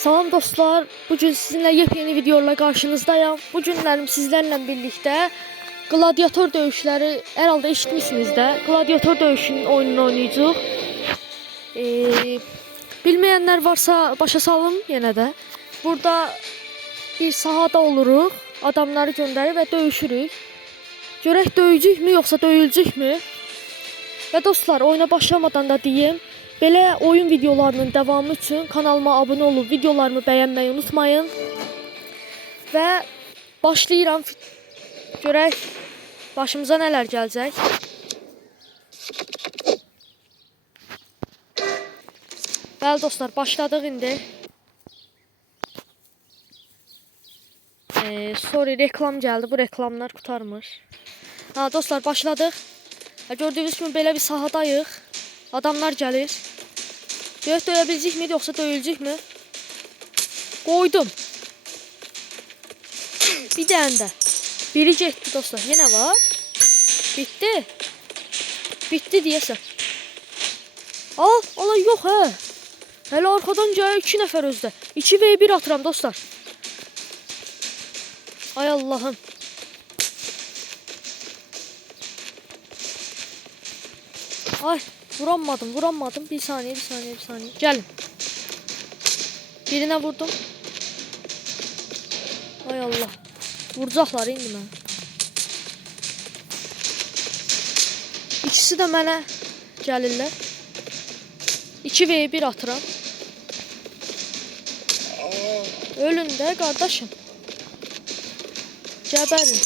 Salam dostlar, bugün sizinle yepyeni videolarla karşınızdayım. Bu günlerim sizlerle birlikte gladiator dövüşleri herhalde eşitmişsiniz de. Gladiator dövüşünün oyununu oynayacağıq. Bilmeyenler varsa başa salım yine de. Burada bir sahada oluruq, adamları göndərir və döyüşürük. Görək döyəcəkmi yoxsa döyüləcəkmi? Və dostlar, oyuna başlamadan da deyim, belə oyun videolarının devamı üçün kanalıma abunə olub videolarımı bəyənməyi unutmayın. Və başlayıram. Görək başımıza nələr gələcək. Bəli dostlar, başladıq indi. Sorry, reklam gəldi. Bu reklamlar qurtarmır. Ha dostlar, başladıq. Gördüyünüz kimi belə bir sahadayıq. Adamlar gəlir. Görək döyə biləcəkmi yoxsa döyüləcəkmi? Qoydum. Bir dənə də. Biri getdi dostlar. Yenə var. Bitdi. Bitdi deyəsən. Ala yox hə. Hələ arxadan gəlir 2 nəfər özdə. 2v1 atıram dostlar. Ay Allahım. Ay vuramadım. Bir saniye. Gelin. Birine vurdum. Ay Allah. Vuracaqlar indi mən. İkisi də mənə gəlirlər. 2v1 atıram. Ölün də qardaşım. Gəbərin.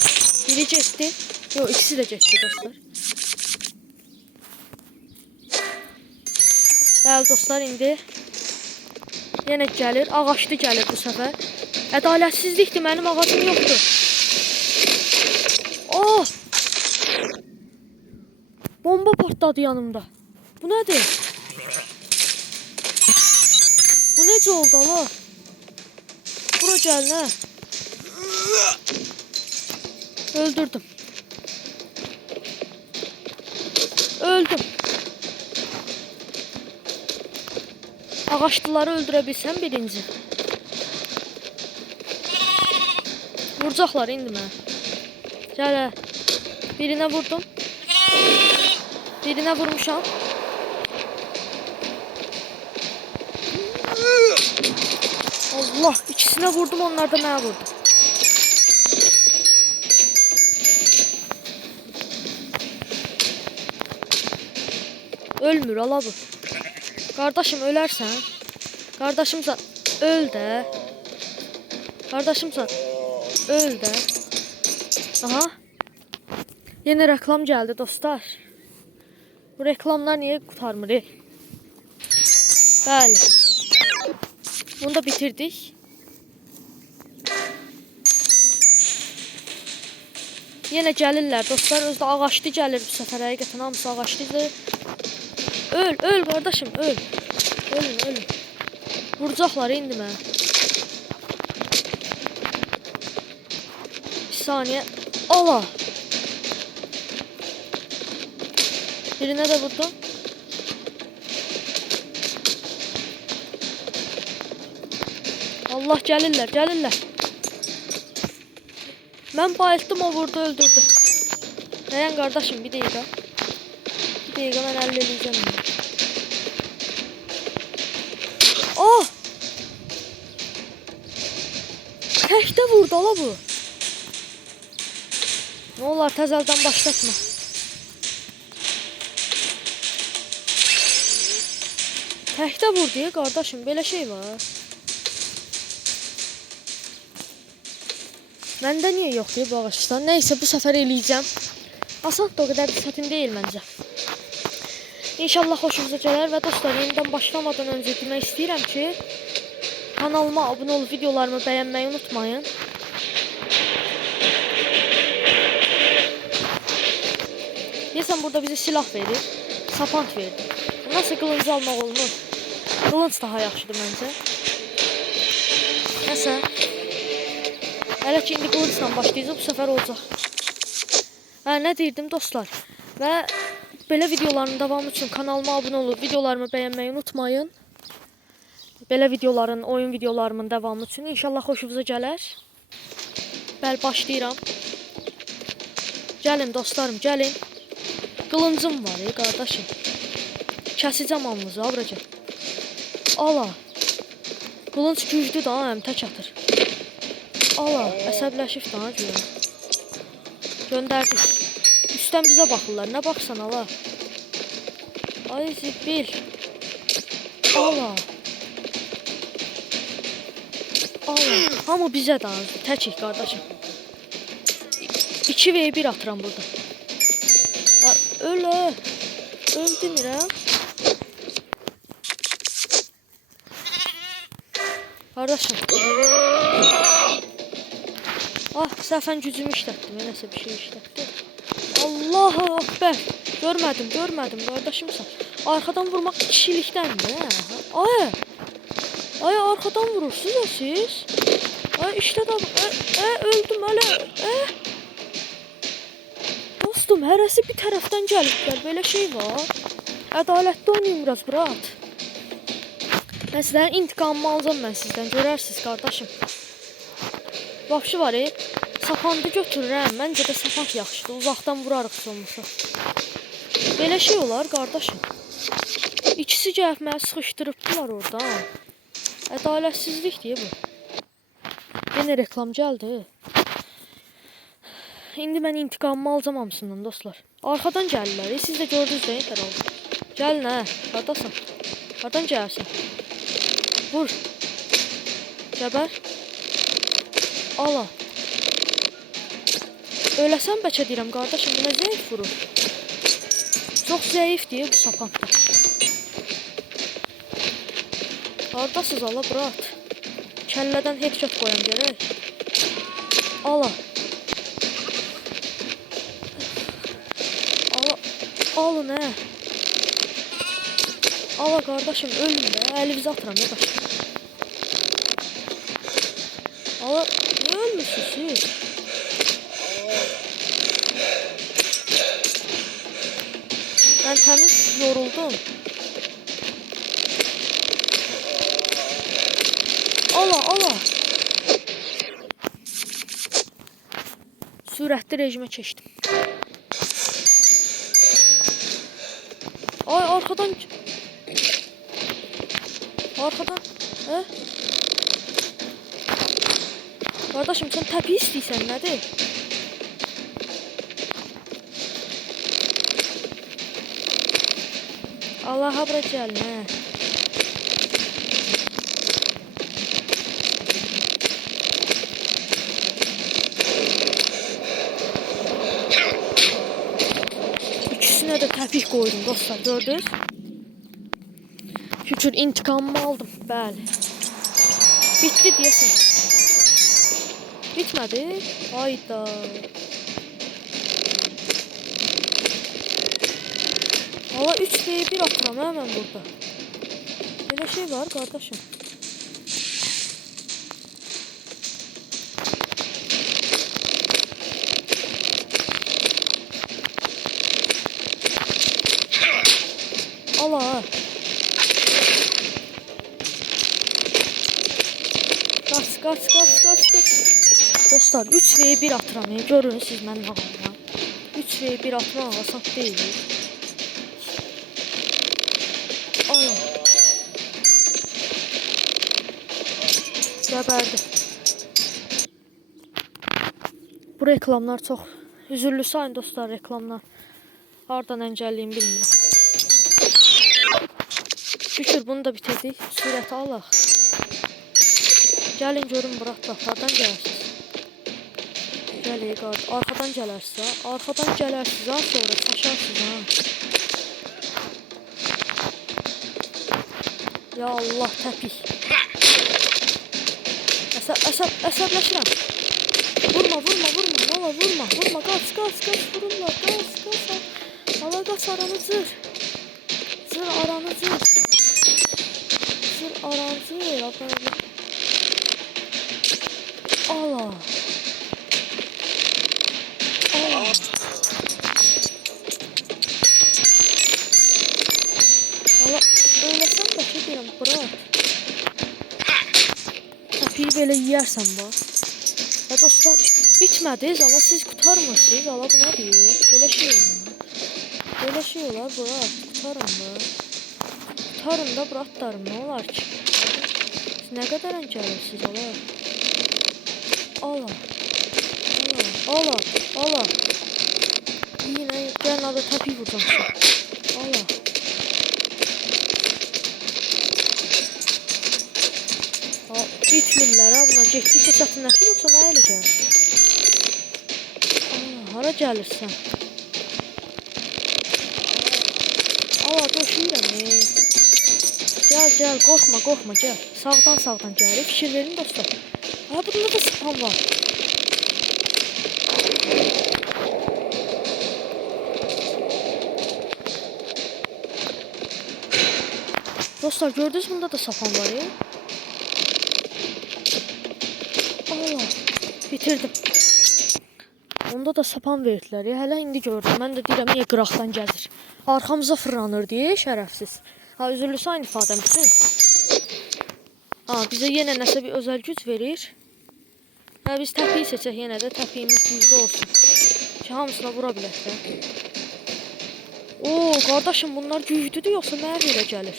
Biri getdi. Yox, ikisi də getdi dostlar. Bəli dostlar, indi yenə gəlir. Ağaçlı gəlir bu səfər. Ədalətsizlikdir, mənim ağacım yoxdur. Oh! Bomba partladı yanımda. Bu nədir? Bu necə oldu ala? Bura gəlin hə. Öldürdüm. Öldüm. Ağaçlıları öldürə bilsəm birinci. Vuracaqlar indi mənə. Gələ. Birinə vurdum. Birinə vurmuşam. Allah, ikisinə vurdum, onlar da mənə vurdu. Ölmür ala bu. Kardeşim ölərsən. Kardeşimsən öl də. Kardeşimsən öl də. Aha. Yeni reklam geldi dostlar. Bu reklamlar niye kurtarmır? Bəli. Bunu da bitirdik. Yine gəlirlər dostlar. Özdə ağaçlı gəlir bu səfər. Həqiqətən hamısı ağaçlıdır. Öl kardeşim öl. Ölün. Vuracaqlar indi mənə. Bir saniye. Ala. Birine de vurdum. Allah, gəlirlər. Mən bayıldım, o vurdu, öldürdü. Dayan kardeşim, bir dəqiqə. Mən əllə eləyəcəm. Oh! Təkdə vurdu ala bu. Ne olar, təzəldən başlatma. Təkdə vurdu ya qardaşım, belə şey var. Məndə niyə yox deyə bu ağaçdan? Neyse, bu səfər eləyəcəm. Asan da o qədər bir çətin deyil məncə. İnşallah hoşunuza gələr və dostlar, yenidən başlamadan öncə demək istəyirəm ki, kanalıma abunə olub videolarımı bəyənməyi unutmayın. Deyəsən burada bize silah verir, sapant verdi. Nasıl qılıncı almaq olmur? Qılınc daha yaxşıdır məncə. Nəsə. Hələ ki indi qılıncla başlayacaq, bu səfər olacaq. Nə deyirdim dostlar? Və belə videoların davamı üçün kanalıma abunə olub videolarımı bəyənməyi unutmayın. Belə videoların, oyun videolarımın davamı üçün inşallah xoşunuza gələr. Bəli, başlayıram. Gəlin dostlarım, gəlin. Qılıncım var qardaşım. Kəsicəm alnınızı, abracaq. Ala. Qılınc güclü da, həm tək atır. Ala, əsəbləşib da güya. Göndərdik. Üstdən bizə baxırlar, nə baxsan ala. Ay zibil. Ala. Ala. Hamı bizə danışdı, təkik qardaşım. 2v1 atıram burada. Ölə. Öldüm ya. Kardeşim. Ah, səhvən gücümü işlətdim. Nəsə bir şey işlətdim. Allahu Akbar. Görmədim qardaşımsan. Arxadan vurmaq kişilikdəndir. Ay. Ay, arxadan vurursunuz ya siz. Ay, işlət abi. Öldüm hələ. Dostum, hərəsi bir tərəfdən gəliblər. Belə şey var. Ədalətli oynayın biraz, brat. Mən sizdən intiqamımı alacağım mən sizdən. Görərsiniz qardaşım. Vapşı var, sapandı götürürəm. Məncə də sapat yaxşıdır. Uzaqdan vurarıq olmuşsa. Belə şey olar qardaşım. İkisi gəlib məni sıxışdırıbdılar orada. Ədalətsizlikdir bu. Yenə reklam gəldi. İndi mən intiqamımı alacağım hamısından dostlar. Arxadan gəlirlər. Siz də gördünüz də hər oldu. Gəlin hə, qardaşım. Hardan gəlirsən? Vur. Gəbər. Ala. Öləsən bəlkə deyirəm qardaşım, bu nə zəif vurur. Çox zəifdir bu sapan. Hardasız ala brat. Kəllədən headshot qoyam gərək. Ala. Alın hə. Ala qardaşım, ölün də. Əlinizi atıram ya başqa. Ala, niyə ölmürsünüz siz? Mən təmiz yoruldum. Ala. Sürətli rejimə keçdim. Ay, arxadan. Hə? Qardaşım, sən təpi istəyirsən, nədir? Allaha bura gəlin, hə. İkisinə də təpik qoydum dostlar, gördünüz? Şükür intiqamımı aldım, bəli. Bitti deyəsən. Bitmədi. Hayda. Valla 3v1 atıram hemen burada. Böyle şey var kardeşim. Allah. Kaç. Dostlar 3v1 atıram. Görün siz mənim ağımdan. 3v1 atmaq asan deyil. Allah. Gəbərdi. Bu reklamlar çox üzürlü sayın dostlar, reklamlar. Hardan əncəlliyim bilmirəm. Şükür bunu da bitirdik. Sürəti alaq. Gəlin görün bıraklar. Hardan gələrsiniz? Gəlir qardaş. Arxadan gələrsiz ha. Arxadan gələrsiniz ha, sonra çaşarsınız ha. Ya Allah, təpik. Əsəbləşirəm. Vurma. Valla vurma. Qaç. Vururlar. Qaç. Allah qaç, aranı zır. Zır aranı zır. Allah. Valla öyləsən başa deyirəm, bırak. təpiyi belə yeyərsən bax. Və dostlar, bitmədi, amma siz qurtarmırsınız. Allah bu nədir? Belə şey olar. Belə şey olar, bura qurtarın da. Qurtarın da, bura atlarım, nə olar ki? Siz nə qədərən gəlirsiniz, Allah? Allah. Allah. Allah. Yine gəlin abi təpiyi vuracam size. Allah. Bitmirlər ha, buna getdikcə çətinləşir, yoxsa nə elə gəlir? Hara gəlirsən? Döşüyürəm. Gəl, qorxma, gəl. Sağdan gəlir, fikir verin dostlar. Burada da sapan var. Dostlar, gördünüz bunda da sapan var. Allah, bitirdim. Onda da sapan verdilər. Hələ indi gördüm. Mən də deyirəm, niyə qıraqdan gəzir? Arxamıza fırlanır deyə şərəfsiz. Üzürlü sayın ifadəmsin. Bizə yenə nəsə bir özəl güc verir. Biz təpiyi seçək, yenə də təpiyimiz güclü olsun. Ki, hamısına vura bilək də. Qardaşım, bunlar güclüdür, yoxsa mənə belə gəlir?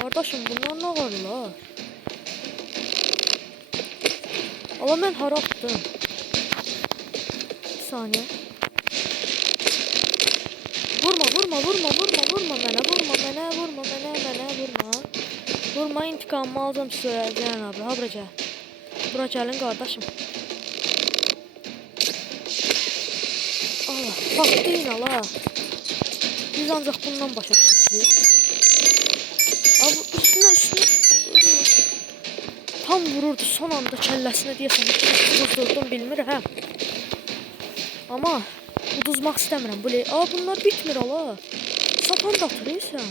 Qardaşım, bunlar nə varlar? Allah, mən hara atdım? Bir saniyə. Vurma mənə. Vurma, intikamımı alacağım sizə, Cənab abi. Ha, bura gəl. Bura gəlin, qardaşım. Allah, patlayın, Allah. Biz ancaq bundan başa düşürsünüz. Üstünə. Tam vururdu, son anda kəlləsinə deyəsən. Uduzdurdum, bilmir, hə. Amma uduzmaq istəmirəm. Bunlar bitmir, Allah. Sapan da atırırsan.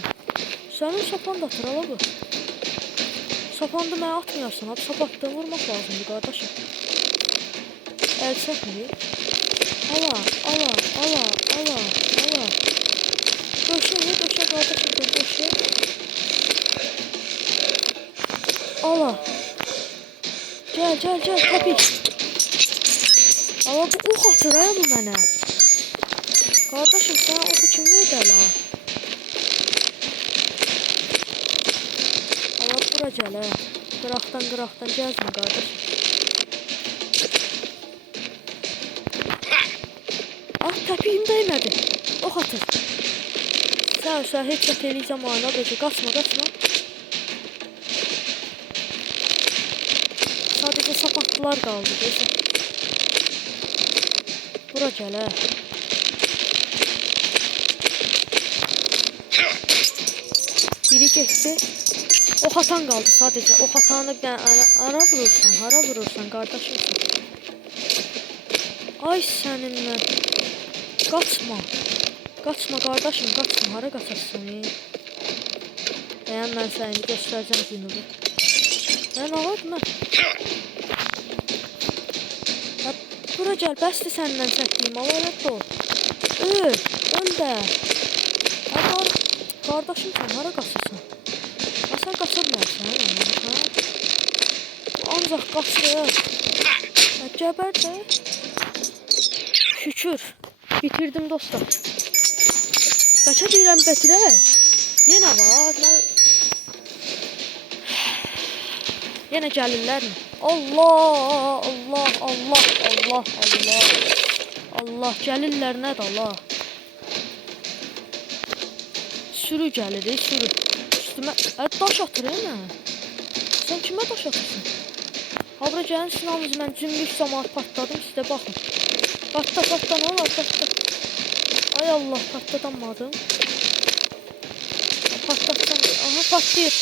Sənin sapan da atır, Allah bu. Sapandı mənə atmayarsan, abi. Sapatdan vurmaq lazımdır, qardaşım. Əl çəkmir. Allah. Döşə, qardaşım, döşə. Allah. Gəl, təpik. Allah, bu ox atır, bu mənə. Qardaşım, sənə oxu kim verdi, Allah? Allah, bura gəl, hə. Qıraqdan gəzmə, qardaşım. Təpiyim dəymədi. Ox atır. Sən heç çət eləyəcəm ayına, bəcə. Qaçma. Sadəcə sapatlılar qaldı, deyəsən. Bura gəl, hə. Biri getdi. Ox atan qaldı sadəcə. Ox atanı bir dənə hara vurursan, qardaşımsın. Ay səninlə. Qaçma, qardaşım, qaçma. Hara qaçarsın? Mən səni göstərəcəm gününü. Nə var? Bura gəl, bəsdir səndən çəkdiyim. Allah rədd ol. Öl də. Qardaşım, sən hara qaçırsan? Sən qaça bilərsən, hə? Ancaq qaçır. Gəbər də. Şükür. Bitirdim dostlar. Bəlkə deyirəm bitirək. Yenə var. Yenə gəlirlər mi? Allah. Gəlirlər nədir, Allah? Sürü gəlir, sürü. Üstümə daş atır, nə? Sən kimə daş atırsan? Habra gəlin, sizin hamınızı mən cümlük zamanı patladım, sizdə baxın. Patla, nə olar, patla. Ay Allah, patladanmadım. Patlatsam, aha, patlayır.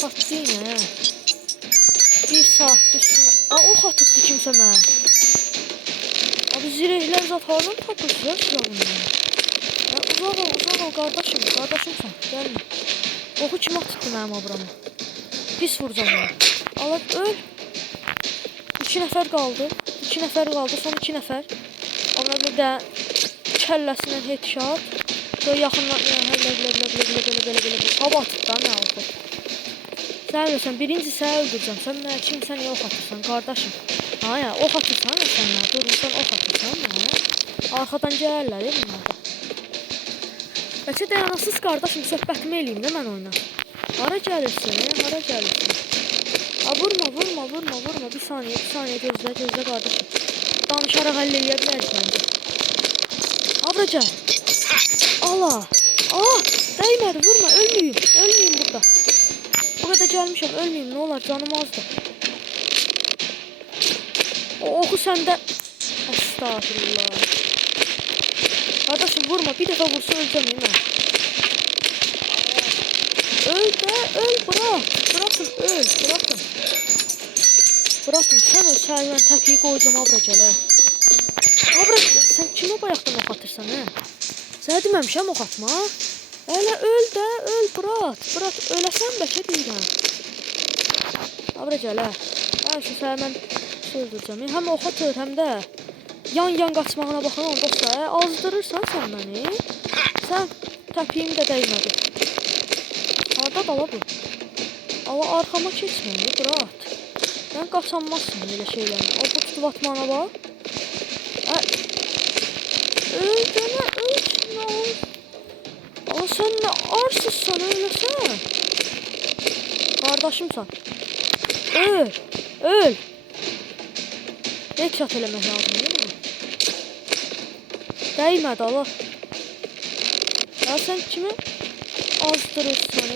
Patlayın, hə. Bir saat üstünə. Ox atıbdı kimsə mənə. Abi, zirehlər zat hardan tapırsınız, siz bunları? Uzaq ol, qardaşımsan, gəlmə. Oxu kim atıbdı mənim abramı? Pis vuracam onu. Allah, öl. 2 nəfər qaldı, son 2 nəfər. Ona bir də kəlləsindən headshot. Böyle yaxından, belə. Hava atıbdı, nə oldu? Sən ölürsən, birinci səni öldürəcəm. Sən mənə kimsən, niyə ox atırsan, qardaşım? Ha ya, ox atırsan ya sən mənə, durmuşsan ox atırsan mənə. Arxadan gəlirlər, bunlar da. Bəlkə dayanasız qardaşım, söhbətimi eləyim də mən oyuna. Hara gəlirsin, hara gəlirsin? Ha, vurma. Bir saniyə, gözlə qardaşım. Danışaraq həll eləyə bilərik məncə. Ha, bura gəl. Allah. Dəymədi, vurma, ölməyim burada. Bu qədər gəlmişəm, ölməyim, nə olar, canım azdır. O oxu səndə. Estağfurullah. Qardaşım, vurma, bir dəfə vursa öləcəm mən. Öl, bırakın, Bırakın, sən öl, səni mən təpiyi qoyacam, abra gələ. Abra, sən kimə bayaqdan ox atırsan, Sənə deməmişəm ox atma. Hələ öl, Bırat, öləsən bəlkə deyirəm. Abra gələ. Şu səni mən öldürəcəm. Həm ox atır, həm də yan qaçmağına baxan onda olsa, azdırırsan sən məni. Sən təpiyim də dəymədi. Harada dala bu? Allah arxama keçməyi, Bırat. Mən qaçanmazsın elə şeylərlə. O, bu tutub atmağına bax. Öl. Allah, sən nə arsızsan, öyləsən. Qardaşımsan. Öl. Headshot eləmək lazım, değil mi? Dəymədi, Allah. Ya sən kimi azdırırsan,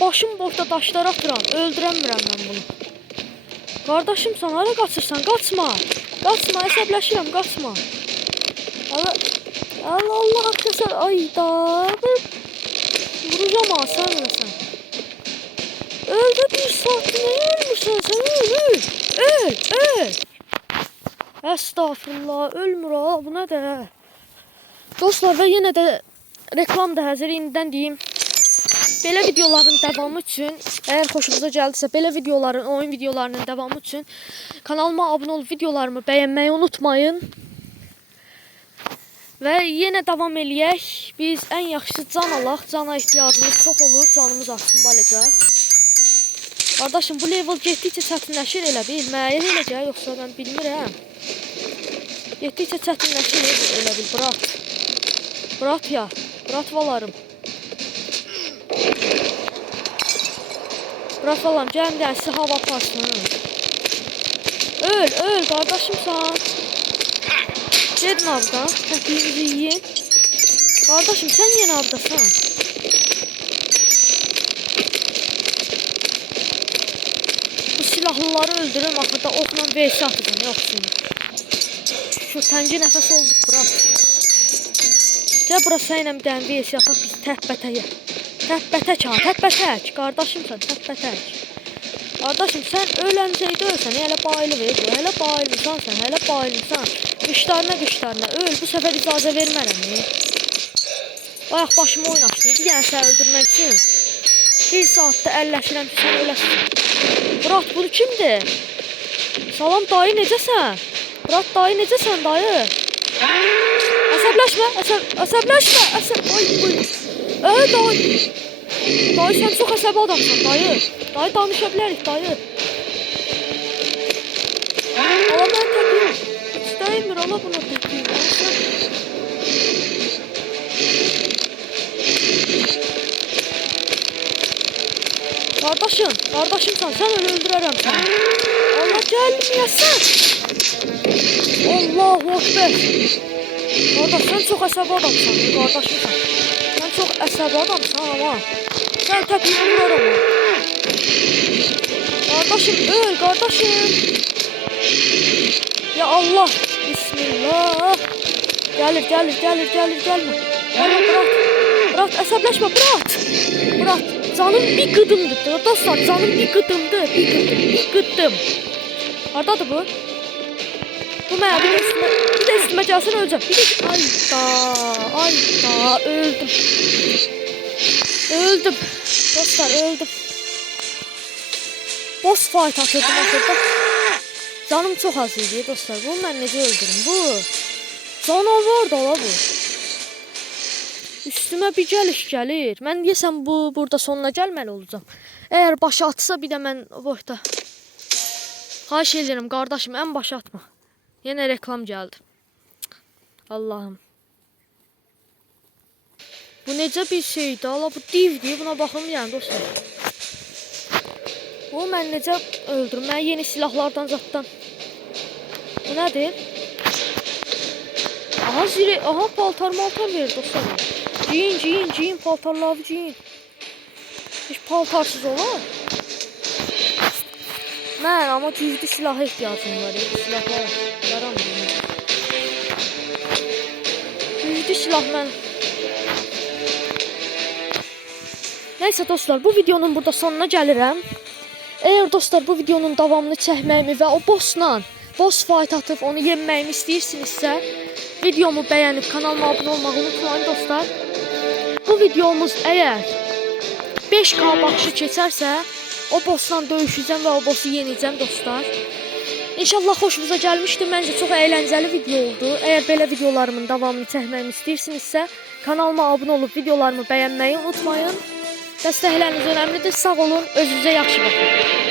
başım boşda daşlar atıram, öldürəmirəm mən bunu. Qardaşımsan, hara qaçırsan, qaçma, əsəbləşirəm, qaçma. Allah haqqəsən, ayda, vuracam ha, sən öləsən. Öldü, bir saatdir, nə ölmürsən sən, öl. Estağfurullah, ölmür ha, bu nə də. Dostlar, və yenə də reklam da həzir, indidən deyim. Belə videoların davamı üçün, əgər xoşunuza gəldisə, belə videoların, oyun videolarının davamı üçün kanalıma abunə olub videolarımı bəyənməyi unutmayın. Və yenə davam eləyək. Biz ən yaxşı can alaq, cana ehtiyacımız çox olur, canımız artsın balıca. Qardaşım, bu level getdikcə çətinləşir elə bil, müəyyən eləcək, yoxsa mən bilmirəm. Getdikcə çətinləşir elə bil, Bırat valarım. Bırat valarım, gəlin də sizi hava aparsın. Öl, qardaşımsan. Gedin abda, təpiyimizi yiyin. Qardaşım, sən yenə abdasan. Bu silahlıları öldürüm, axırda oxla VS atacağım, yoxsun. Şu təngi nəfəs olduq, Bırat. Gəl, Bırat, sənlə bir dənə VS ataq, biz təbbətəyək. Təbbətək, qardaşımsan, təbbətək. Qardaşım, sən öləncəkdə ölsən, hələ bayılmısan, Qışlarına, öl, bu səfər icazə vermərəm. Bayaq başımı oynaşdın, bir dənə səni öldürmək üçün. Bir saatdə əlləşirəm ki, sən öləsin. Bırat, bunu kimdir? Salam, dayı, necəsən? Bırat, dayı, necəsən, dayı? Əsəbləşmə. Dayı. Dayı, sən çox əsəbi adamsan, dayı. Dayı, danışa bilərik, dayı. Allah, mən təpiyim. Heç dəymir, Allah, buna təpiyim. Qardaşımsan, sən öldürərəm səni. Allah, gəlməyəsən. Allahu Akbar. Qardaş, sən çox əsəbi adamsan, qardaşımsan. Sən çox əsəbi adamsan, ama. Sən təpiyini vuraram. Qardaşım, öl, qardaşım. Ya Allah, bismillah. Gəlir, gəlmə. Bırat, əsəbləşmə, Bırat, canım bir qıdımdır, dostlar, canım bir qıdım. Haradadır bu? Bu mənə bir də üstümə gəlsin, öləcəm. Ayda, öldüm. Dostlar, öldüm. Boss fight atırdım axırda. Canım çox az idi, dostlar. Bunu mən necə öldürüm? Bu canavar da ola bu. Üstümə bir gəliş gəlir. Mən deyəsən burada sonuna gəlməli olacağam. Əgər başa atsa bir də mən boyda. Xahiş edirəm qardaşım, ən başa atma. Yenə reklam gəldi. Allahım. Bu necə bir şeydir? Allah bu divdir. Buna baxın yəni dostlar. Bu mən necə öldürüm? Mən yeni silahlardan zatdan. Bu nədir? Aha zirə, aha paltar verir dostlar. Giyin paltarları giyin. Hiç paltarsız olar. Mən amma güclü silaha ehtiyacım var. Silahlar yaramır. Güclü silah mən. Neyse dostlar, bu videonun burada sonuna gəlirəm. Eğer dostlar bu videonun davamını çəkməyimi və o boss fight atıb onu yenməyimi istəyirsinizsə, videomu bəyənib kanalıma abunə olmağı unutmayın dostlar. Bu videomuz eğer 5K baxışı keçərsə, o bossla döyüşəcəm və o bossu yenəcəm dostlar. İnşallah xoşunuza gəlmişdir. Məncə çox əyləncəli video oldu. Eğer belə videolarımın davamını çəkməyimi istəyirsinizsə, kanalıma abunə olub videolarımı bəyənməyi unutmayın. Dəstəkləriniz önəmlidir. Sağ olun, özünüzə yaxşı baxın.